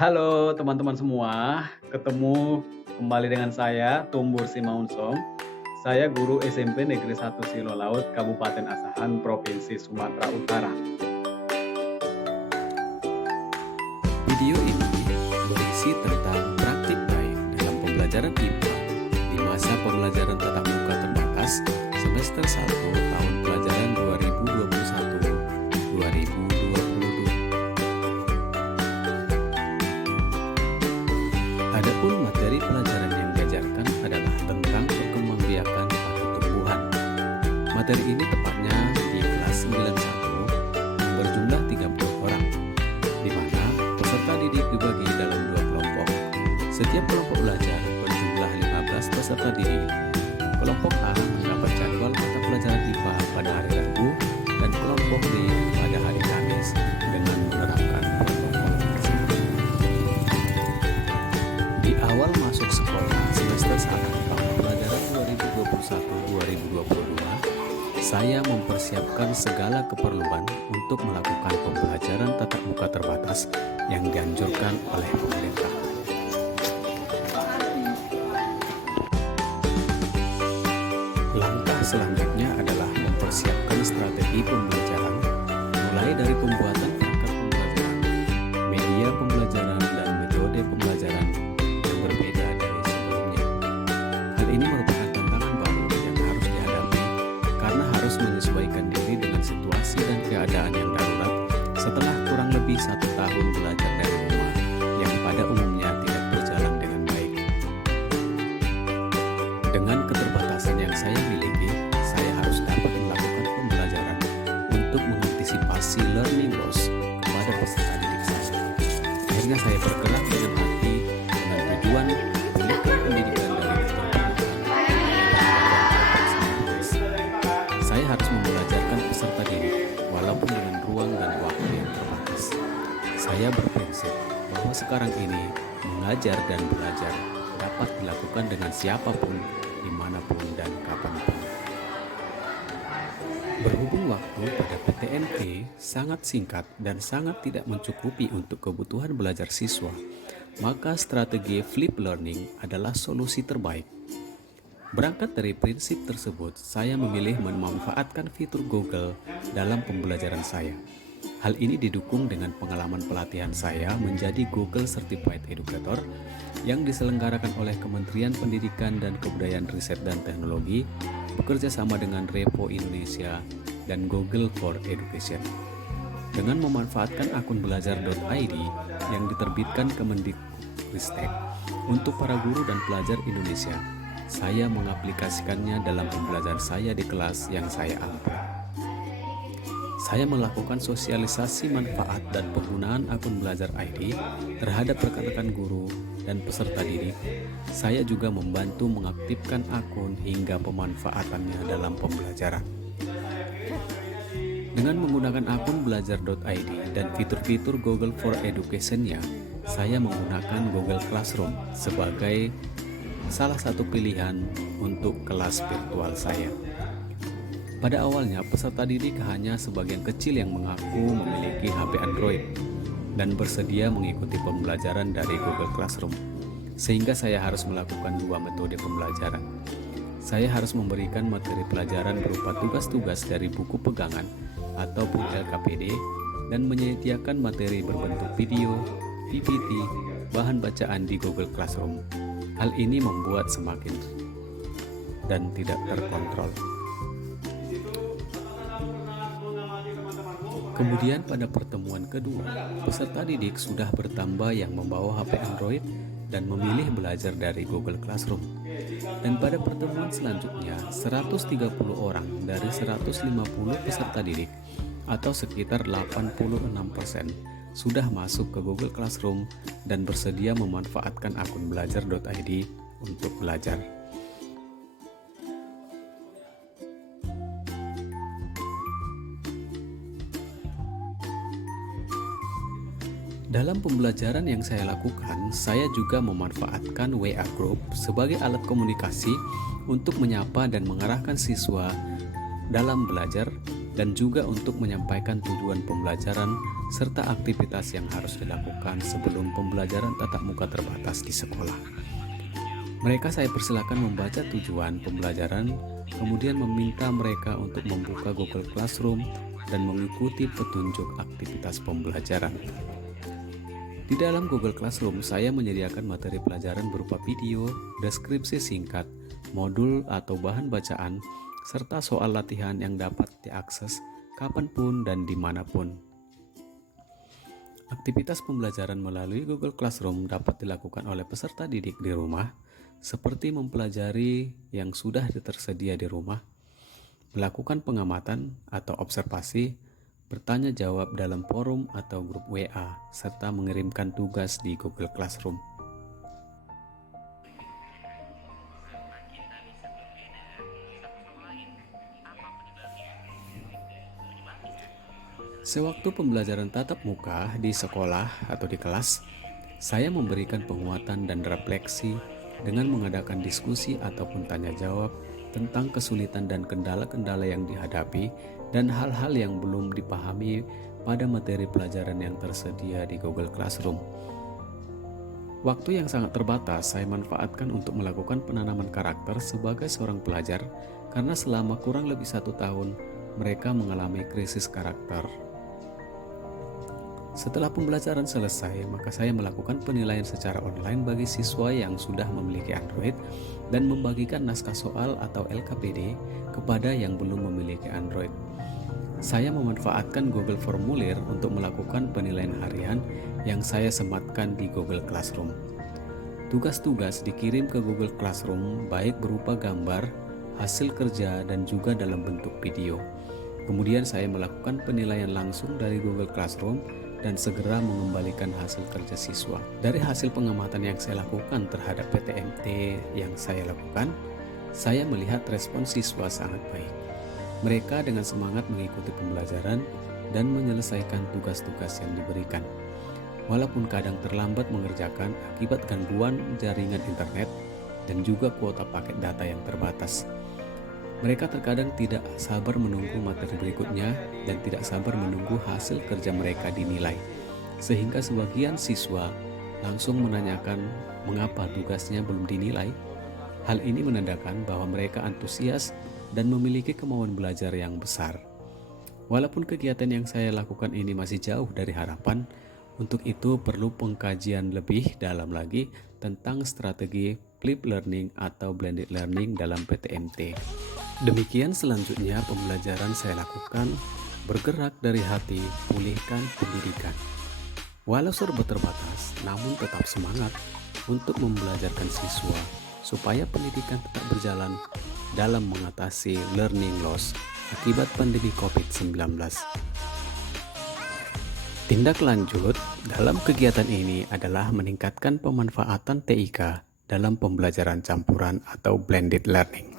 Halo teman-teman semua, ketemu kembali dengan saya Tumbur Simaunsom. Saya guru SMP Negeri 1 Silolaut, Kabupaten Asahan, Provinsi Sumatera Utara. Video ini berisi tentang praktik baik dalam pembelajaran IPA di masa pembelajaran tatap muka terbatas semester 1 tahun pelajaran 2021-2022. Adapun materi pelajaran yang diajarkan adalah tentang perkembangbiakan pada tumbuhan. Materi ini tepatnya di kelas 91 yang berjumlah 30 orang, di mana peserta didik dibagi dalam 2 kelompok. Setiap kelompok belajar berjumlah 15 peserta didik. Kelompok A mendapat jadwal mata pelajaran IPA pada hari Rabu dan kelompok B pada hari Kamis dengan menerapkan protokol kesehatan. Di awal masuk sekolah semester 1 tahun pelajaran 2021-2022, saya mempersiapkan segala keperluan untuk melakukan pembelajaran tatap muka terbatas yang dianjurkan oleh pemerintah. Langkah selanjutnya adalah mempersiapkan strategi pembelajaran, mulai dari pembuatan perangkat pembelajaran, media pembelajaran, dan metode pembelajaran yang berbeda dari sebelumnya. Hal ini merupakan tantangan baru yang harus dihadapi karena harus menyesuaikan diri dengan situasi dan keadaan yang darurat setelah kurang lebih 1 tahun belajar dari rumah yang pada umumnya tidak berjalan dengan baik. Dengan keterbatasan yang saya miliki, saya harus dapat melakukan pembelajaran untuk mengantisipasi learning loss kepada peserta didik saya. Akhirnya saya bergerak dengan hati dengan tujuan memulihkan pendidikan dari keterbatasan. Saya harus membelajarkan peserta didik walaupun dengan ruang dan waktu yang terbatas. Saya berprinsip bahwa sekarang ini mengajar dan belajar dapat dilakukan dengan siapapun, dimanapun, dan kapanpun. Berhubung waktu pada PTMT sangat singkat dan sangat tidak mencukupi untuk kebutuhan belajar siswa, maka strategi flip learning adalah solusi terbaik. Berangkat dari prinsip tersebut, saya memilih memanfaatkan fitur Google dalam pembelajaran saya. Hal ini didukung dengan pengalaman pelatihan saya menjadi Google Certified Educator yang diselenggarakan oleh Kementerian Pendidikan dan Kebudayaan Riset dan Teknologi bekerja sama dengan Repo Indonesia dan Google for Education. Dengan memanfaatkan akun belajar.id yang diterbitkan Kemendikbudristek untuk para guru dan pelajar Indonesia, saya mengaplikasikannya dalam pembelajaran saya di kelas yang saya ambil. Saya melakukan sosialisasi manfaat dan penggunaan akun belajar ID terhadap rekan-rekan guru dan peserta didik. Saya juga membantu mengaktifkan akun hingga pemanfaatannya dalam pembelajaran. Dengan menggunakan akun belajar.id dan fitur-fitur Google for Education-nya, saya menggunakan Google Classroom sebagai salah satu pilihan untuk kelas virtual saya. Pada awalnya, peserta didik hanya sebagian kecil yang mengaku memiliki HP Android dan bersedia mengikuti pembelajaran dari Google Classroom, sehingga saya harus melakukan 2 metode pembelajaran. Saya harus memberikan materi pelajaran berupa tugas-tugas dari buku pegangan ataupun LKPD dan menyediakan materi berbentuk video, PPT, bahan bacaan di Google Classroom. Hal ini membuat semakin dan tidak terkontrol. Kemudian pada pertemuan kedua, peserta didik sudah bertambah yang membawa HP Android dan memilih belajar dari Google Classroom. Dan pada pertemuan selanjutnya, 130 orang dari 150 peserta didik atau sekitar 86% sudah masuk ke Google Classroom dan bersedia memanfaatkan akun belajar.id untuk belajar. Dalam pembelajaran yang saya lakukan, saya juga memanfaatkan WA Group sebagai alat komunikasi untuk menyapa dan mengarahkan siswa dalam belajar dan juga untuk menyampaikan tujuan pembelajaran serta aktivitas yang harus dilakukan sebelum pembelajaran tatap muka terbatas di sekolah. Mereka saya persilakan membaca tujuan pembelajaran, kemudian meminta mereka untuk membuka Google Classroom dan mengikuti petunjuk aktivitas pembelajaran. Di dalam Google Classroom, saya menyediakan materi pelajaran berupa video, deskripsi singkat, modul atau bahan bacaan, serta soal latihan yang dapat diakses kapanpun dan dimanapun. Aktivitas pembelajaran melalui Google Classroom dapat dilakukan oleh peserta didik di rumah, seperti mempelajari yang sudah tersedia di rumah, melakukan pengamatan atau observasi, bertanya jawab dalam forum atau grup WA, serta mengirimkan tugas di Google Classroom. Sewaktu pembelajaran tatap muka di sekolah atau di kelas, saya memberikan penguatan dan refleksi dengan mengadakan diskusi ataupun tanya jawab tentang kesulitan dan kendala-kendala yang dihadapi dan hal-hal yang belum dipahami pada materi pelajaran yang tersedia di Google Classroom. Waktu yang sangat terbatas saya manfaatkan untuk melakukan penanaman karakter sebagai seorang pelajar karena selama kurang lebih 1 tahun mereka mengalami krisis karakter. Setelah pembelajaran selesai, maka saya melakukan penilaian secara online bagi siswa yang sudah memiliki Android dan membagikan naskah soal atau LKPD kepada yang belum memiliki Android. Saya memanfaatkan Google Formulir untuk melakukan penilaian harian yang saya sematkan di Google Classroom. Tugas-tugas dikirim ke Google Classroom baik berupa gambar, hasil kerja, dan juga dalam bentuk video. Kemudian saya melakukan penilaian langsung dari Google Classroom dan segera mengembalikan hasil kerja siswa. Dari hasil pengamatan yang saya lakukan terhadap PTMT yang saya lakukan, saya melihat respon siswa sangat baik. Mereka dengan semangat mengikuti pembelajaran dan menyelesaikan tugas-tugas yang diberikan. Walaupun kadang terlambat mengerjakan akibat gangguan jaringan internet dan juga kuota paket data yang terbatas. Mereka terkadang tidak sabar menunggu materi berikutnya dan tidak sabar menunggu hasil kerja mereka dinilai. Sehingga sebagian siswa langsung menanyakan mengapa tugasnya belum dinilai. Hal ini menandakan bahwa mereka antusias dan memiliki kemauan belajar yang besar. Walaupun kegiatan yang saya lakukan ini masih jauh dari harapan, untuk itu perlu pengkajian lebih dalam lagi tentang strategi flip learning atau blended learning dalam PTMT. Demikian selanjutnya pembelajaran saya lakukan, bergerak dari hati, pulihkan pendidikan. Walau serba terbatas, namun tetap semangat untuk membelajarkan siswa supaya pendidikan tetap berjalan dalam mengatasi learning loss akibat pandemi COVID-19. Tindak lanjut dalam kegiatan ini adalah meningkatkan pemanfaatan TIK dalam pembelajaran campuran atau blended learning.